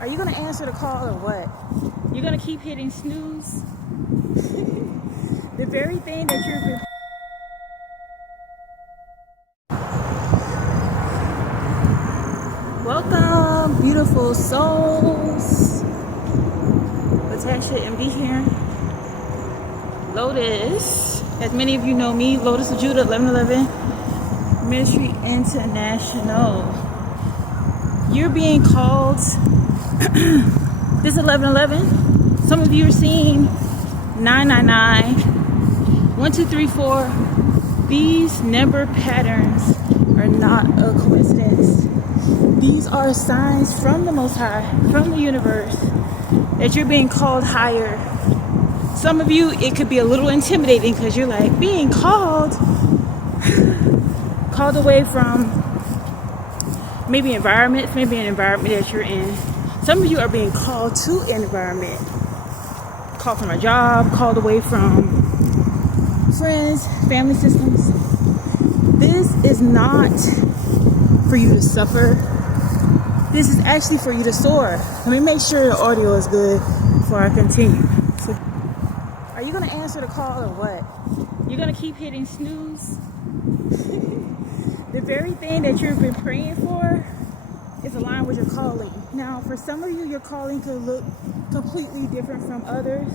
Are you gonna answer the call or what? You're gonna keep hitting snooze? The very thing that you've been... Welcome, beautiful souls. Latasha MD here. Lotus, as many of you know me, Lotus of Judah, 1111 Ministry International. You're being called, this 1111, some of you are seeing 999, 1, 2, 3, 4. These number patterns are not a coincidence. These are signs from the Most High, from the universe, that you're being called higher. Some of you, it could be a little intimidating because you're like, being called away from maybe environments, maybe an environment that you're in. Some of you are being called to an environment. Called from a job, called away from friends, family systems. This is not for you to suffer. This is actually for you to soar. Let me make sure the audio is good before I continue. So, are you gonna answer the call or what? You're gonna keep hitting snooze? The very thing that you've been praying for is aligned with your calling. Now, for some of you, your calling could look completely different from others.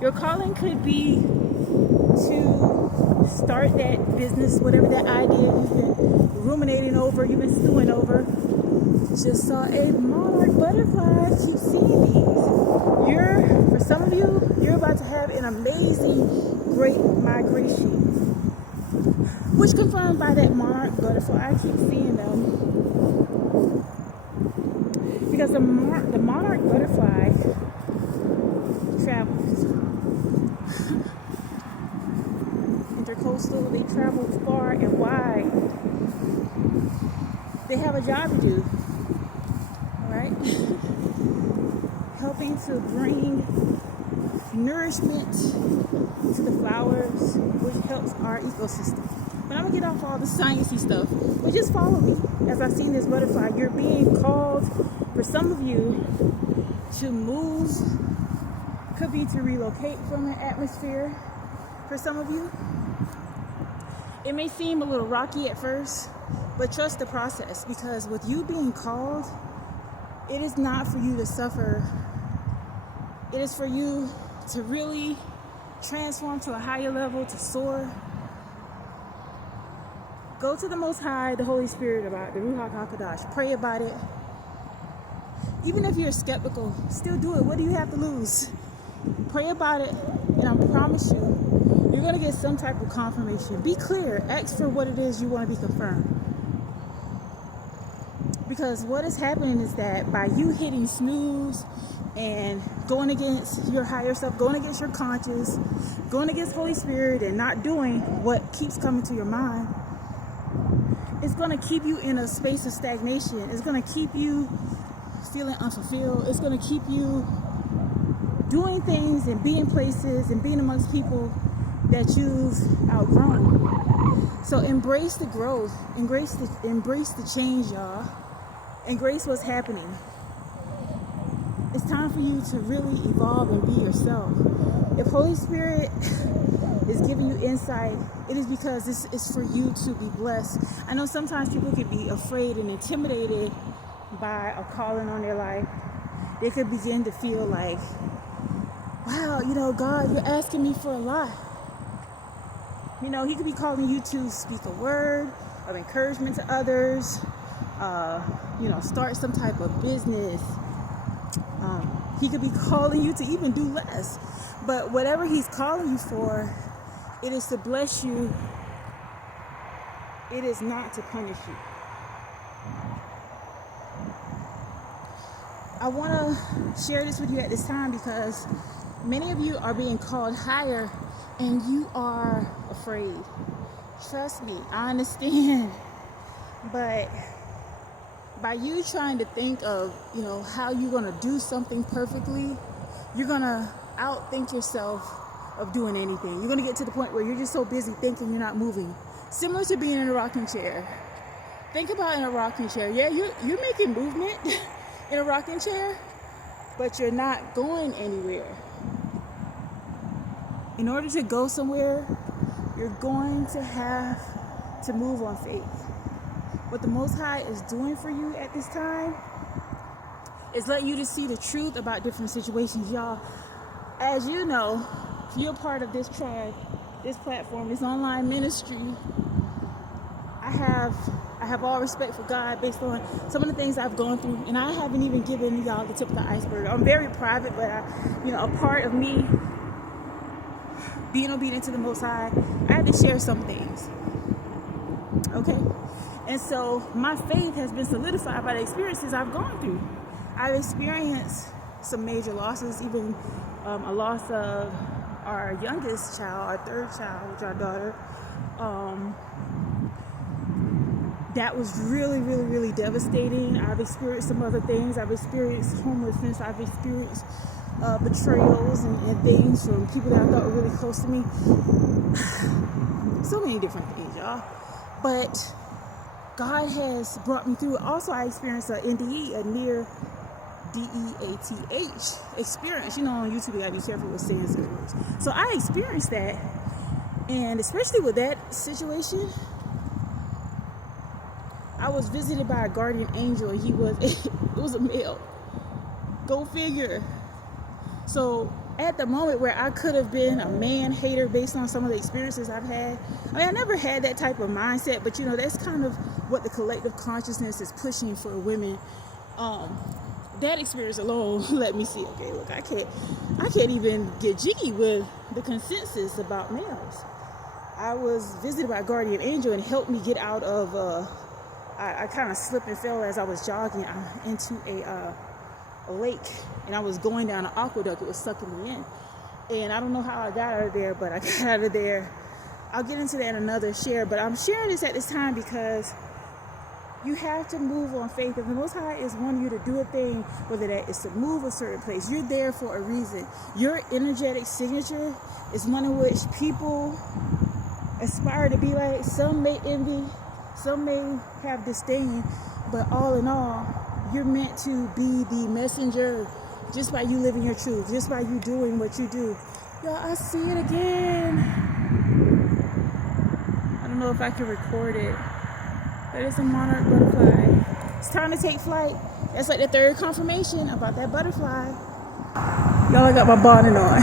Your calling could be to start that business, whatever that idea you've been ruminating over, you've been stewing over. Just saw a monarch butterfly. Keep seeing these. For some of you, you're about to have an amazing, great migration. Which confirmed by that monarch butterfly. I keep seeing them. Because the monarch butterfly travels. Intercoastal, they travel far and wide. They have a job to do. Alright? Helping to bring nourishment to the flowers, which helps our ecosystem. But I'm gonna get off all the sciencey stuff. But just follow me. As I've seen this butterfly, you're being called, for some of you, to move. Could be to relocate from an atmosphere. For some of you, it may seem a little rocky at first, but trust the process, because with you being called, it is not for you to suffer. It is for you to really transform to a higher level, to soar. Go to the Most High, the Holy Spirit, about the Ruach HaKodesh. Pray about it. Even if you're skeptical, still do it. What do you have to lose? Pray about it, and I promise you, you're going to get some type of confirmation. Be clear. Ask for what it is you want to be confirmed. Because what is happening is that by you hitting snooze and going against your higher self, going against your conscience, going against Holy Spirit, and not doing what keeps coming to your mind, it's going to keep you in a space of stagnation. It's going to keep you feeling unfulfilled. It's going to keep you doing things and being places and being amongst people that you've outgrown. So embrace the growth, embrace the change, y'all. Embrace what's happening. It's time for you to really evolve and be yourself. If Holy Spirit is giving you insight, it is because this is for you to be blessed. I know sometimes people can be afraid and intimidated by a calling on their life. They could begin to feel like, wow, God, you're asking me for a lot. He could be calling you to speak a word of encouragement to others, start some type of business. He could be calling you to even do less. But whatever he's calling you for, it is to bless you. It is not to punish you. I want to share this with you at this time because many of you are being called higher and you are afraid. Trust me, I understand. But by you trying to think of, how you're going to do something perfectly, you're going to outthink yourself of doing anything. You're going to get to the point where you're just so busy thinking you're not moving. Similar to being in a rocking chair. Think about in a rocking chair. Yeah, you're making movement in a rocking chair, but you're not going anywhere. In order to go somewhere, you're going to have to move on faith. What the Most High is doing for you at this time is letting you to see the truth about different situations. Y'all, as you know, if you're part of this tribe, this platform, this online ministry, I have all respect for God based on some of the things I've gone through, and I haven't even given y'all the tip of the iceberg. I'm very private, but a part of me being obedient to the Most High, I had to share some things. Okay? And so my faith has been solidified by the experiences I've gone through. I've experienced some major losses, even a loss of our youngest child, our third child, which is our daughter. That was really, really, really devastating. I've experienced some other things. I've experienced homelessness. I've experienced betrayals and things from people that I thought were really close to me. So many different things, y'all. But God has brought me through. Also, I experienced a NDE, a near DEATH experience. You know, on YouTube, you gotta be careful with saying certain words. So I experienced that, and especially with that situation, I was visited by a guardian angel, and it was a male. Go figure. So at the moment where I could have been a man hater based on some of the experiences I've had, I mean, I never had that type of mindset, but that's kind of what the collective consciousness is pushing for women. That experience alone let me see, okay, look, I can't even get jiggy with the consensus about males. I was visited by a guardian angel and helped me get out of I kind of slipped and fell as I was jogging into a lake, and I was going down an aqueduct. It was sucking me in, and I don't know how I got out of there, but I got out of there. I'll get into that in another share, but I'm sharing this at this time because you have to move on faith. If the Most High is wanting you to do a thing, whether that is to move a certain place, you're there for a reason. Your energetic signature is one in which people aspire to be like. Some may envy, some may have disdain, but all in all, you're meant to be the messenger just by you living your truth, just by you doing what you do. Y'all, I see it again. I don't know if I can record it, but it's a monarch butterfly. It's time to take flight. That's like the third confirmation about that butterfly. Y'all, I got my bonnet on.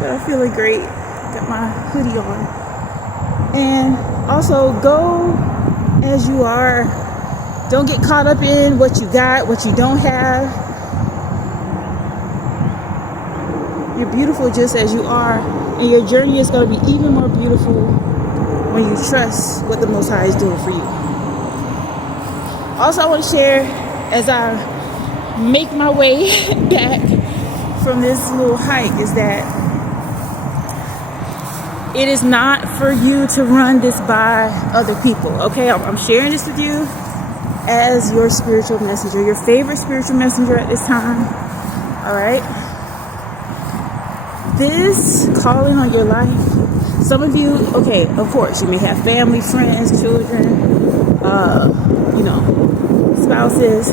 But I'm feeling great. Got my hoodie on. And also, go as you are. Don't get caught up in what you got, what you don't have. You're beautiful just as you are, and your journey is going to be even more beautiful when you trust what the Most High is doing for you. Also, I want to share, as I make my way back from this little hike, is that it is not for you to run this by other people, okay? I'm sharing this with you as your spiritual messenger, your favorite spiritual messenger at this time, all right? This calling on your life, some of you, okay, of course, you may have family, friends, children, spouses.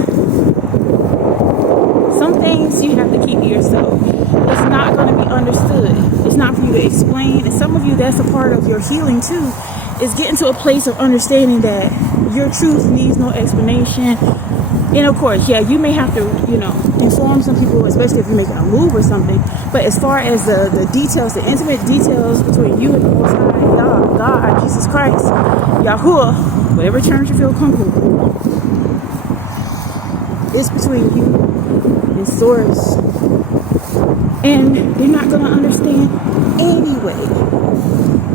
Some things you have to keep to yourself. It's not going to be understood. It's not for you to explain. And some of you, that's a part of your healing too, is getting to a place of understanding that your truth needs no explanation. And of course, yeah, you may have to, inform some people, especially if you're making a move or something. But as far as the details, the intimate details between you and the Most High, God, Jesus Christ, Yahuwah, whatever terms you feel comfortable with, it's between you and Source. And they're not going to understand anyway.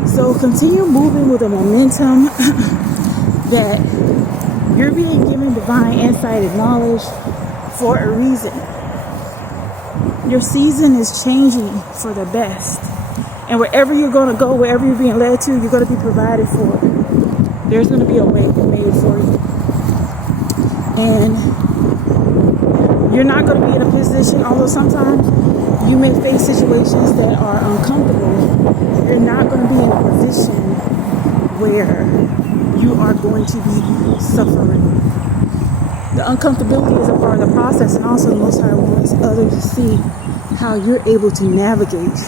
So continue moving with a momentum that you're being given divine insight and knowledge for a reason. Your season is changing for the best. And wherever you're going to go, wherever you're being led to, you're going to be provided for. There's going to be a way made for you. And you're not going to be in a position, although sometimes you may face situations that are uncomfortable, you're not going to be in a position where you are going to be suffering. The uncomfortability is a part of the process, and also the Most High wants others to see how you're able to navigate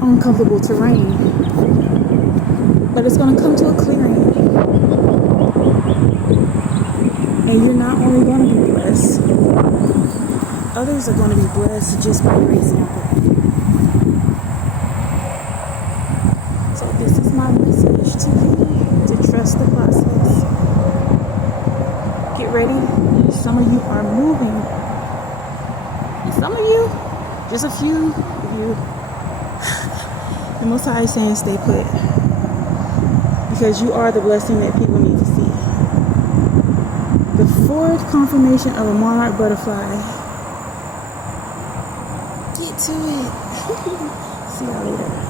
uncomfortable terrain. But it's going to come to a clearing, and you're not only going to be blessed, others are going to be blessed just by your example. So this is my message to you, to trust the process. Get ready. Some of you are moving, and some of you, just a few of you, the Most High is saying stay put, because you are the blessing that people need to see. The fourth confirmation of a monarch butterfly. Get to it. See y'all later.